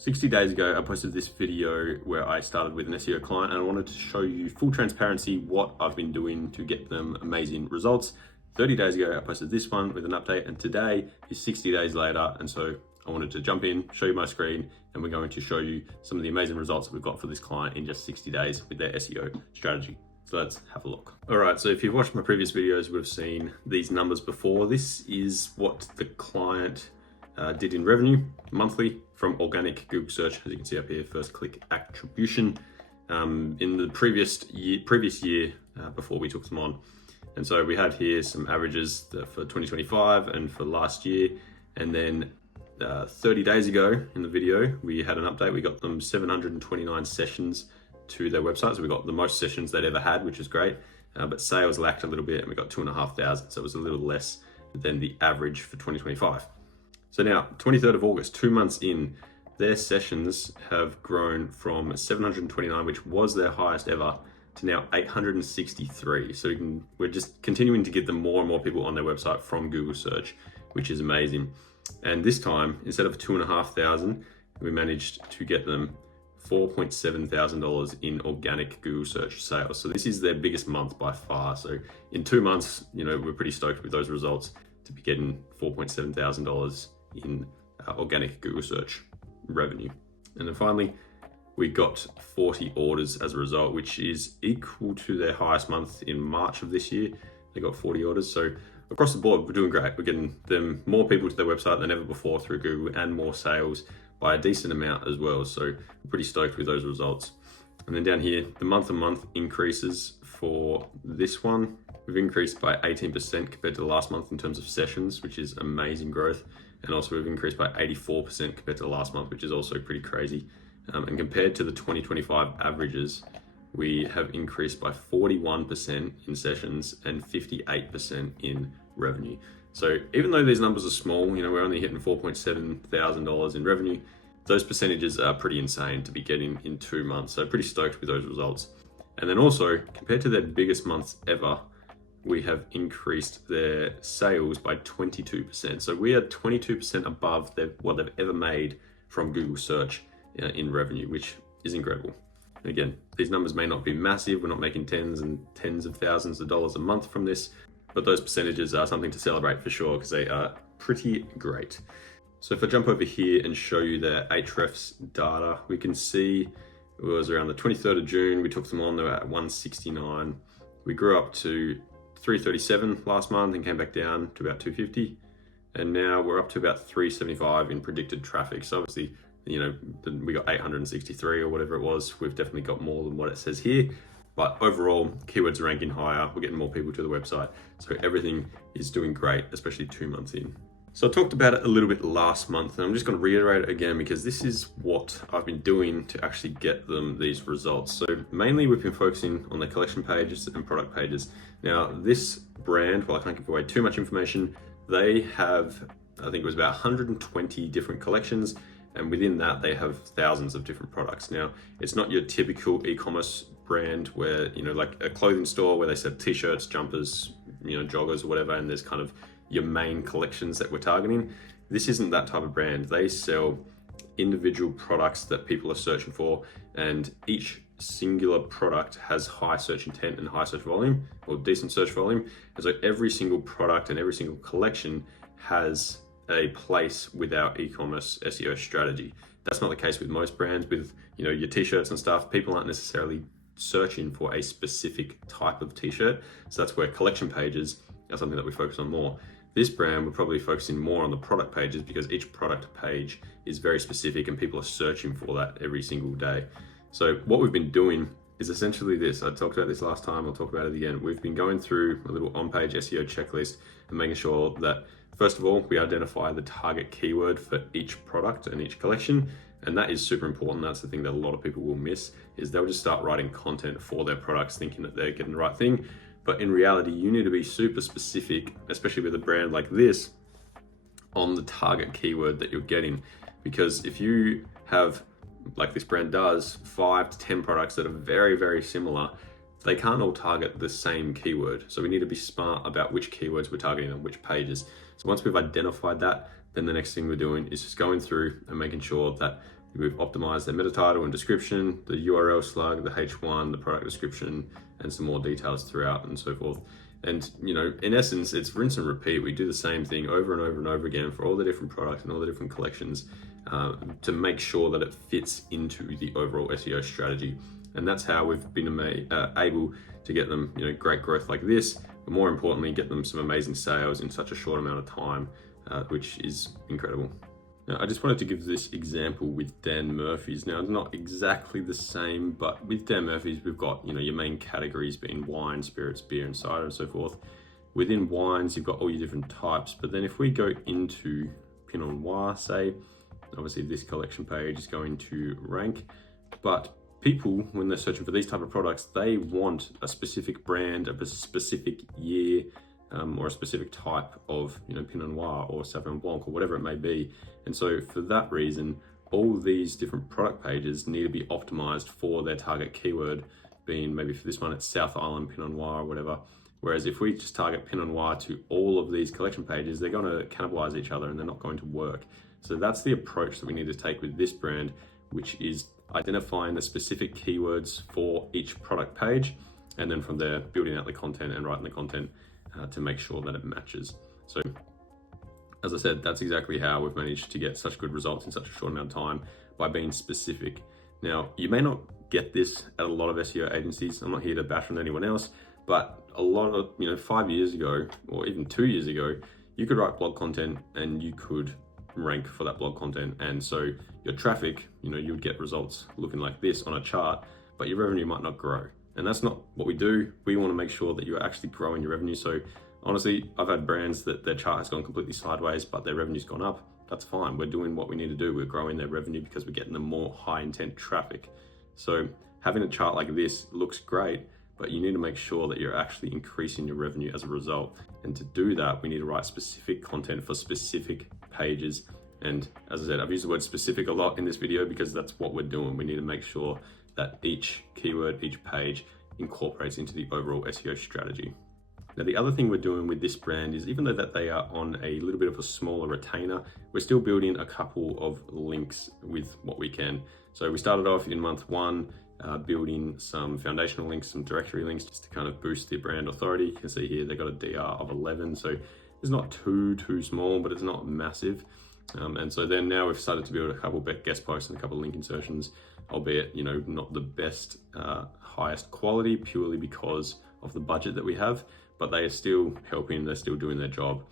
60 days ago, I posted this video where I started with an SEO client and I wanted to show you full transparency what I've been doing to get them amazing results. 30 days ago, I posted this one with an update, and today is 60 days later. And so I wanted to jump in, show you my screen, and we're going to show you some of the amazing results that we've got for this client in just 60 days with their SEO strategy. So let's have a look. All right, so if you've watched my previous videos, we've seen these numbers before. This is what the client did in revenue monthly from organic Google search, as you can see up here, first click attribution in the previous year before we took them on. And so we have here some averages for 2025 and for last year. And then 30 days ago in the video, we had an update. We got them 729 sessions to their website. So we got the most sessions they'd ever had, which is great. But sales lacked a little bit and we got 2,500. So it was a little less than the average for 2025. So now, 23rd of August, 2 months in, their sessions have grown from 729, which was their highest ever, to now 863. So we're just continuing to get them more and more people on their website from Google search, which is amazing. And this time, instead of 2,500, we managed to get them $4.7 thousand in organic Google search sales. So this is their biggest month by far. So in 2 months, we're pretty stoked with those results to be getting $4.7 thousand in organic Google search revenue. And then finally, we got 40 orders as a result, which is equal to their highest month in March of this year. They got 40 orders. So across the board, we're doing great. We're getting them more people to their website than ever before through Google, and more sales by a decent amount as well. So we're pretty stoked with those results. And then down here, the month-on-month increases for this one, we've increased by 18% compared to the last month in terms of sessions, which is amazing growth. And also we've increased by 84% compared to the last month, which is also pretty crazy. And compared to the 2025 averages, we have increased by 41% in sessions and 58% in revenue. So even though these numbers are small, we're only hitting $4.7 thousand in revenue, those percentages are pretty insane to be getting in 2 months. So pretty stoked with those results. And then also, compared to their biggest months ever, we have increased their sales by 22%. So we are 22% above what they've ever made from Google search in revenue, which is incredible. And again, these numbers may not be massive. We're not making tens and tens of thousands of dollars a month from this, but those percentages are something to celebrate for sure, because they are pretty great. So if I jump over here and show you their Ahrefs data, we can see it was around the 23rd of June. We took them on, they were at 169. We grew up to 337 last month and came back down to about 250. And now we're up to about 375 in predicted traffic. So obviously, we got 863 or whatever it was. We've definitely got more than what it says here. But overall, keywords are ranking higher. We're getting more people to the website. So everything is doing great, especially 2 months in. So I talked about it a little bit last month, and I'm just going to reiterate it again because this is what I've been doing to actually get them these results. So mainly we've been focusing on the collection pages and product pages. Now this brand, well, I can't give away too much information, they have, I think it was about 120 different collections, and within that they have thousands of different products. Now it's not your typical e-commerce brand where, like a clothing store where they sell t-shirts, jumpers, joggers or whatever, and there's kind of your main collections that we're targeting. This isn't that type of brand. They sell individual products that people are searching for, and each singular product has high search intent and high search volume, or decent search volume. And so every single product and every single collection has a place with our e-commerce SEO strategy. That's not the case with most brands. With your t-shirts and stuff, people aren't necessarily searching for a specific type of t-shirt. So that's where collection pages are something that we focus on more. This brand, we're probably focusing more on the product pages because each product page is very specific and people are searching for that every single day. So what we've been doing is essentially this. I talked about this last time, I'll talk about it again. We've been going through a little on-page SEO checklist and making sure that, first of all, we identify the target keyword for each product and each collection. And that is super important. That's the thing that a lot of people will miss, is they'll just start writing content for their products thinking that they're getting the right thing. But in reality, you need to be super specific, especially with a brand like this, on the target keyword that you're getting. Because if you have, like this brand does, 5 to 10 products that are very, very similar, they can't all target the same keyword. So we need to be smart about which keywords we're targeting on which pages. So once we've identified that, then the next thing we're doing is just going through and making sure that We've optimized their meta title and description, the URL slug, the H1, the product description, and some more details throughout and so forth. And in essence, it's rinse and repeat. We do the same thing over and over and over again for all the different products and all the different collections to make sure that it fits into the overall SEO strategy. And that's how we've been able to get them, great growth like this, but more importantly, get them some amazing sales in such a short amount of time, which is incredible. Now, I just wanted to give this example with Dan Murphy's. Now, it's not exactly the same, but with Dan Murphy's, we've got, your main categories being wine, spirits, beer, and cider, and so forth. Within wines, you've got all your different types. But then if we go into Pinot Noir, say, obviously this collection page is going to rank, but people, when they're searching for these type of products, they want a specific brand, a specific year, or a specific type of Pinot Noir or Sauvignon Blanc or whatever it may be. And so for that reason, all these different product pages need to be optimized for their target keyword, being maybe for this one it's South Island Pinot Noir or whatever. Whereas if we just target Pinot Noir to all of these collection pages, they're going to cannibalize each other and they're not going to work. So that's the approach that we need to take with this brand, which is identifying the specific keywords for each product page, and then from there building out the content and writing the content to make sure that it matches. So as I said, that's exactly how we've managed to get such good results in such a short amount of time, by being specific. Now, you may not get this at a lot of SEO agencies. I'm not here to bash on anyone else, but a lot of, 5 years ago or even 2 years ago, you could write blog content and you could rank for that blog content. And so your traffic, you would get results looking like this on a chart, but your revenue might not grow. And that's not what we do. We want to make sure that you're actually growing your revenue. So honestly, I've had brands that their chart has gone completely sideways, but their revenue's gone up. That's fine. We're doing what we need to do. We're growing their revenue because we're getting them more high intent traffic. So having a chart like this looks great, but you need to make sure that you're actually increasing your revenue as a result. And to do that, we need to write specific content for specific pages. And as I said, I've used the word specific a lot in this video because that's what we're doing. We need to make sure that each keyword, each page incorporates into the overall SEO strategy. Now, the other thing we're doing with this brand is, even though that they are on a little bit of a smaller retainer, we're still building a couple of links with what we can. So we started off in month one, building some foundational links, some directory links, just to kind of boost their brand authority. You can see here, they got a DR of 11. So it's not too small, but it's not massive. And so then now we've started to build a couple of guest posts and a couple of link insertions, albeit, not the best, highest quality, purely because of the budget that we have, but they are still helping, they're still doing their job.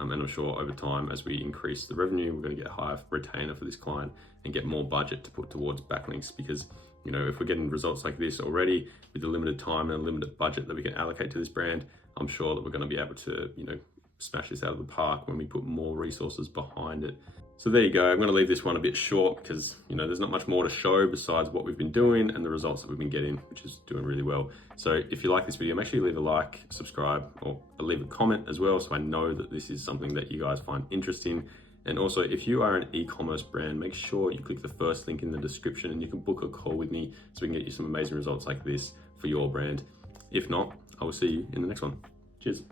And I'm sure over time, as we increase the revenue, we're going to get a higher retainer for this client and get more budget to put towards backlinks, because if we're getting results like this already with the limited time and limited budget that we can allocate to this brand, I'm sure that we're going to be able to, smash this out of the park when we put more resources behind it. So there you go. I'm going to leave this one a bit short because, there's not much more to show besides what we've been doing and the results that we've been getting, which is doing really well. So if you like this video, make sure you leave a like, subscribe, or leave a comment as well, so I know that this is something that you guys find interesting. And also, if you are an e-commerce brand, make sure you click the first link in the description and you can book a call with me so we can get you some amazing results like this for your brand. If not, I will see you in the next one. Cheers.